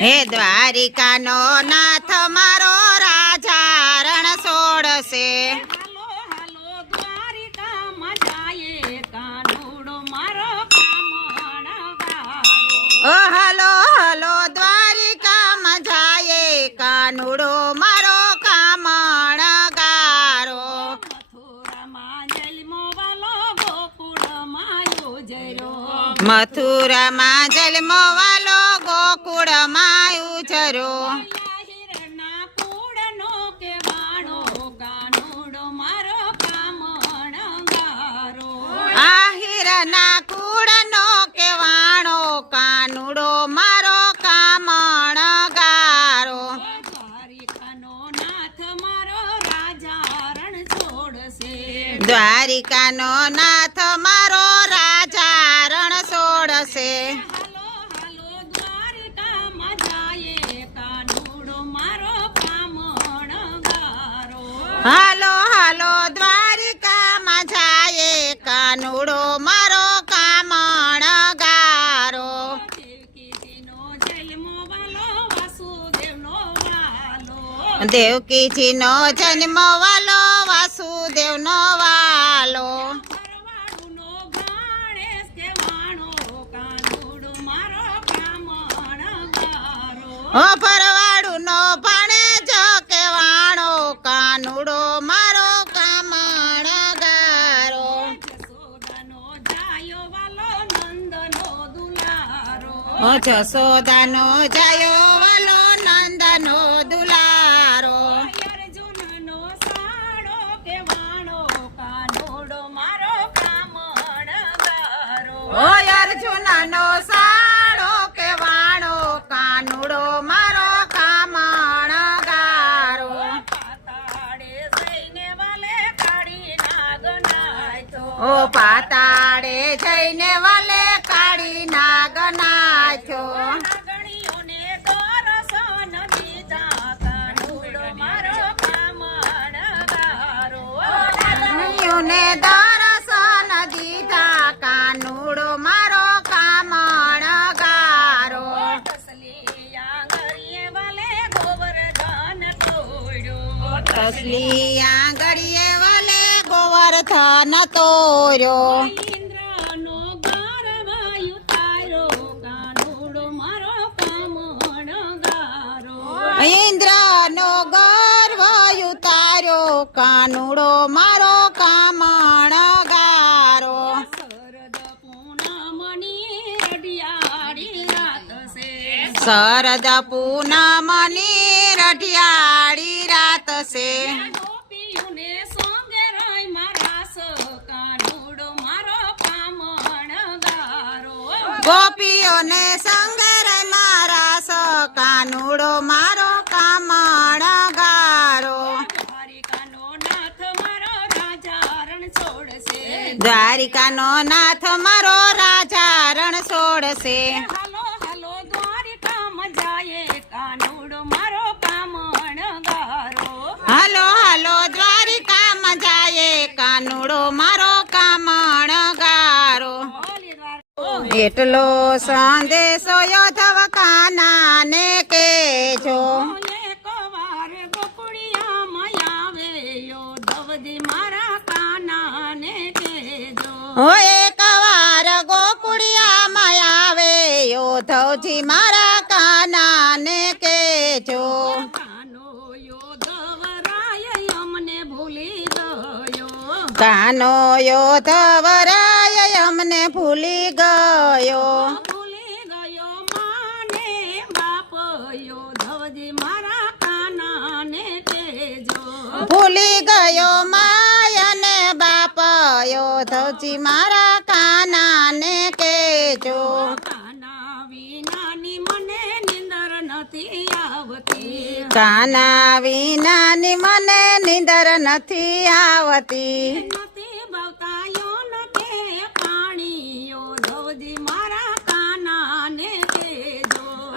હે દ્વારિકાનો નાથ મારો મથુરામાં જન્મો વાલો ગોકુળમાં કામણગારો. આહિરના કુળનો કેવાણો કાનુડો મારો કામણ ગારો દ્વારિકાનો નાથ હાલો હાલો દ્વારિકામાં જાય કાનુડો મારો કામણ ગારો દેવકીજીનો જન્મ વાલો દેવકીજીનો જન્મ વાલો વાસુદેવનો વાલો કાનુડો મારો કામણ ગારો. જસોદાનો જાયો ઓ પાતાળે જઈને વાલે કાળી નાગ નાચો ને દરસન દીધા કાનુડો મારો કામણ ગારો તસલી આંગળીએ ગોવર્ધન તોર્યો. ઇન્દ્રનો ગર્વ ઉતાર્યો કાનુડો મારો કામણ ગારો. શરદ પૂનમની રઢિયાળી રાત છે ગોપીઓને સંગર મારા સો કાનુડો મારો કામણ ગારો દ્વારિકાનો નાથ મારો રાજા રણ છોડશે. એટલો સંદેશો યોધવ કાનાને કેજો એક વાર વાર માયા આવે યોધવજી મારા કાનાને કેજો કાનો ભૂલી ગયો. કાનો યોધવરાય અમને ભૂલી ગયો. ભૂલી ગયો માને બાપયો ધવજી મારા કાનાને કેજો ભૂલી ગયો માયને બાપયો ધવજી મારા કાનાને કેજો કાના વિનાની મને નિંદર નથી આવતી.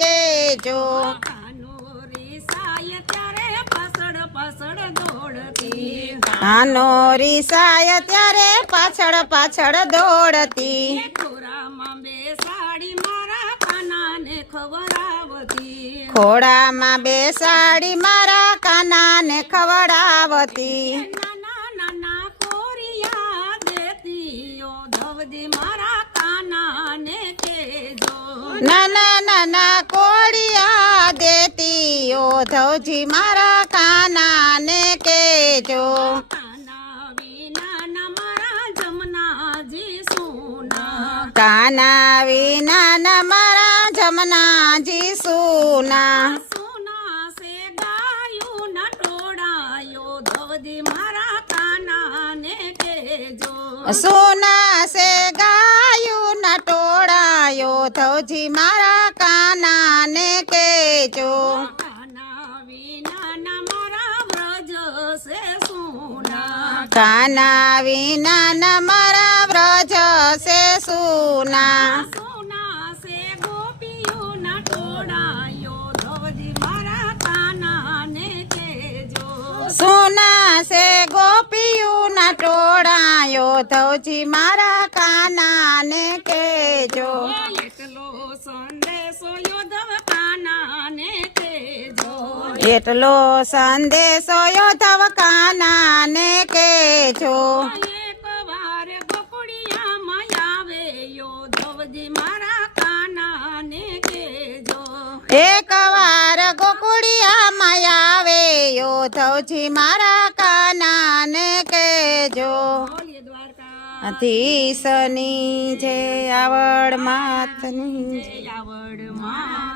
કેજો પાછળ પાછળ દોડતી. કાનો રીસાય ત્યારે પાછળ પાછળ દોડતી. ખોરામાં બેસાડી મારા કાનાને ખવડાવતી. ખોડામાં બેસાડી મારા કાનાને ખવડાવતી નાના નાના કોરિયા દેતી ઓ મારા કાનાને કેજો નાના નાના કોડિયા દેતી ઓધવજી મારા કેજો કાના વિના ના મારા જમનાજી સુના. કાના વિના મારા જમનાજી સુના. સોના સે ગાયું, ના ટોળાયો ધવજી મારા કેજો. કાના ના સુના કાના વિના ન મારા વ્રજ સે સુના. સોના સે ગોપીઓ ધવજી મારા કાનાને કેજો. એટલો સંદેશો યોધવ કાનાને કેજો. એટલો સંદેશો યોધવ કાનાને કેજો એક વાર ગોકુડિયા માં આવે, યોધવજી મારા દ્વારકા જય આવડ માતની જય આવડ માત